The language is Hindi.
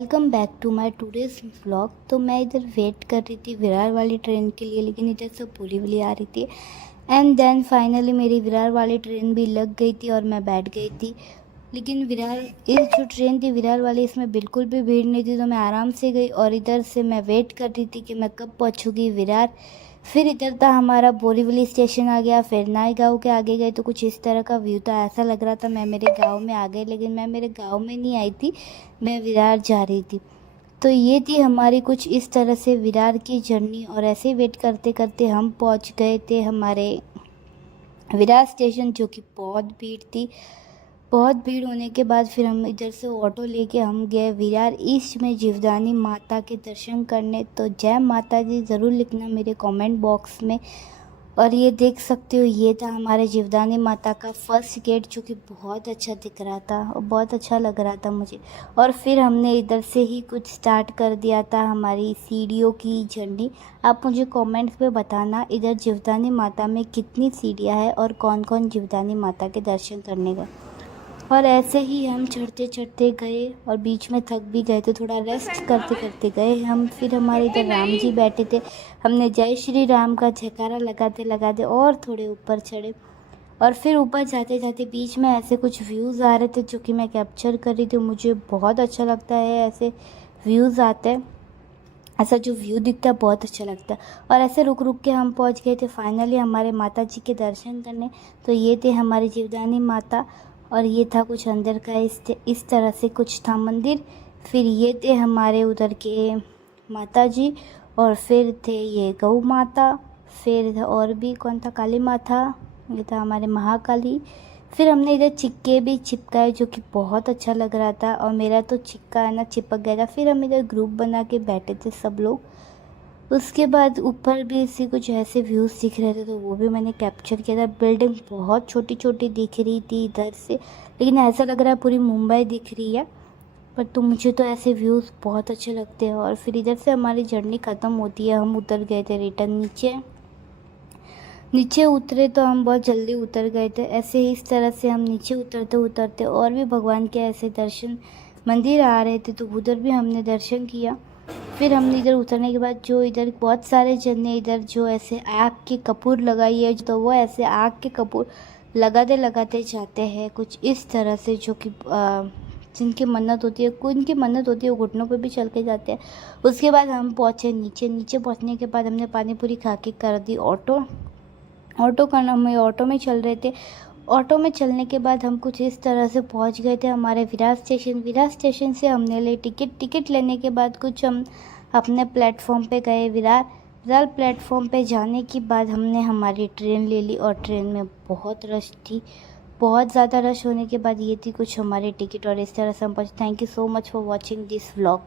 Welcome back to my today's vlog. तो मैं इधर वेट कर रही थी विरार वाली ट्रेन के लिए, लेकिन इधर से बोरीवली आ रही थी। एंड देन फाइनली मेरी विरार वाली ट्रेन भी लग गई थी और मैं बैठ गई थी। लेकिन विरार इस जो ट्रेन थी विरार वाली, इसमें बिल्कुल भी भीड़ नहीं थी, तो मैं आराम से गई। और इधर से मैं वेट कर रही थी कि मैं कब पहुंचूंगी विरार। फिर इधर था हमारा बोरीवली स्टेशन आ गया। फिर नाई गाँव के आगे गए तो कुछ इस तरह का व्यू था। ऐसा लग रहा था मैं मेरे गांव में आ गई, लेकिन मैं मेरे गांव में नहीं आई थी, मैं विरार जा रही थी। तो ये थी हमारी कुछ इस तरह से विरार की जर्नी। और ऐसे ही वेट करते करते हम पहुंच गए थे हमारे विरार स्टेशन, जो कि बहुत भीड़ थी। बहुत भीड़ होने के बाद फिर हम इधर से ऑटो लेके हम गए विरार ईस्ट में जीवदानी माता के दर्शन करने। तो जय माता दी ज़रूर लिखना मेरे कमेंट बॉक्स में। और ये देख सकते हो, ये था हमारे जीवदानी माता का फर्स्ट गेट, जो कि बहुत अच्छा दिख रहा था और बहुत अच्छा लग रहा था मुझे। और फिर हमने इधर से ही कुछ स्टार्ट कर दिया था हमारी सीढ़ियों की जर्नी। आप मुझे कमेंट्स में बताना इधर जीवदानी माता में कितनी सीढ़ियाँ हैं और कौन कौन जीवदानी माता के दर्शन करने गए। और ऐसे ही हम चढ़ते चढ़ते गए और बीच में थक भी गए, तो थोड़ा रेस्ट करते करते गए हम। फिर हमारे इधर राम जी बैठे थे, हमने जय श्री राम का जयकारा लगाते लगाते और थोड़े ऊपर चढ़े। और फिर ऊपर जाते जाते बीच में ऐसे कुछ व्यूज़ आ रहे थे, जो कि मैं कैप्चर कर रही थी। मुझे बहुत अच्छा लगता है ऐसे व्यूज़ आते हैं, ऐसा जो व्यू दिखता है बहुत अच्छा लगता है। और ऐसे रुक रुक के हम पहुंच गए थे फाइनली हमारे माता जी के दर्शन करने। तो ये थे हमारी जीवदानी माता, और ये था कुछ अंदर का इस तरह से कुछ था मंदिर। फिर ये थे हमारे उधर के माता जी, और फिर थे ये गौ माता। फिर और भी कौन था, काली माता, ये था हमारे महाकाली। फिर हमने इधर चिक्के भी चिपकाए, जो कि बहुत अच्छा लग रहा था। और मेरा तो चिक्का है ना चिपक गया था। फिर हम इधर ग्रुप बना के बैठे थे सब लोग। उसके बाद ऊपर भी इसी कुछ ऐसे व्यूज़ दिख रहे थे, तो वो भी मैंने कैप्चर किया था। बिल्डिंग बहुत छोटी छोटी दिख रही थी इधर से, लेकिन ऐसा लग रहा है पूरी मुंबई दिख रही है। पर तो मुझे तो ऐसे व्यूज़ बहुत अच्छे लगते हैं। और फिर इधर से हमारी जर्नी ख़त्म होती है, हम उतर गए थे रिटर्न नीचे। नीचे उतरे तो हम बहुत जल्दी उतर गए थे। ऐसे ही इस तरह से हम नीचे उतरते उतरते और भी भगवान के ऐसे दर्शन मंदिर आ रहे थे, तो उधर भी हमने दर्शन किया। फिर हमने इधर उतरने के बाद जो इधर बहुत सारे जन ने इधर जो ऐसे आग के कपूर लगाई है, तो वो ऐसे आग के कपूर लगाते लगाते जाते हैं कुछ इस तरह से, जो कि जिनकी मन्नत होती है, उनकी मन्नत होती है वो घुटनों पे भी चल के जाते हैं। उसके बाद हम पहुँचे नीचे। नीचे पहुँचने के बाद हमने पानी पूरी खा के कर दी ऑटो का नाम, हम ऑटो में चल रहे थे। ऑटो में चलने के बाद हम कुछ इस तरह से पहुंच गए थे हमारे विरार स्टेशन। विरार स्टेशन से हमने ले टिकट लेने के बाद कुछ हम अपने प्लेटफॉर्म पे गए विरार प्लेटफॉर्म पे जाने के बाद हमने हमारी ट्रेन ले ली। और ट्रेन में बहुत रश थी, बहुत ज़्यादा रश होने के बाद ये थी कुछ हमारी टिकट। और इस तरह से हम पहुँचे। Thank you so much for watching this vlog.